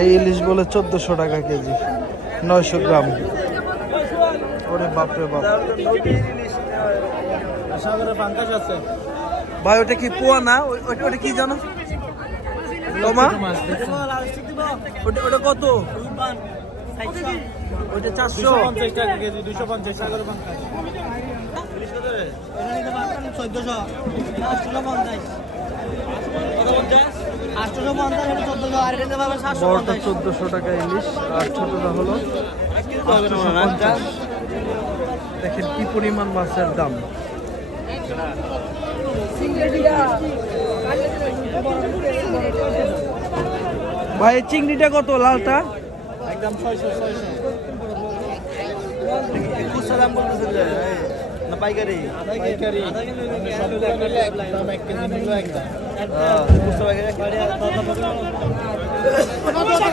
এই ইলিশ বলে 1400 টাকা কেজি, 900 গ্রাম। ওরে বাপরে বাপ। ভাই ওটা কি পোয়া না? ওটা কি জানো তোমা? ওটা কত? ওটা 450 টাকা কেজি, 250 টাকা। 1400 টাকা ইলিশ, আর ছোটটা হলো 850। দেখেন কি পরিমাণ মাছের দাম। ভাই চিংড়িটা কত লালটা? একদম 600 খুচরা দাম বলতেছেন না পাইকারি? পাইকারি একদম 1 কেজি নিলো একদম। খুচরা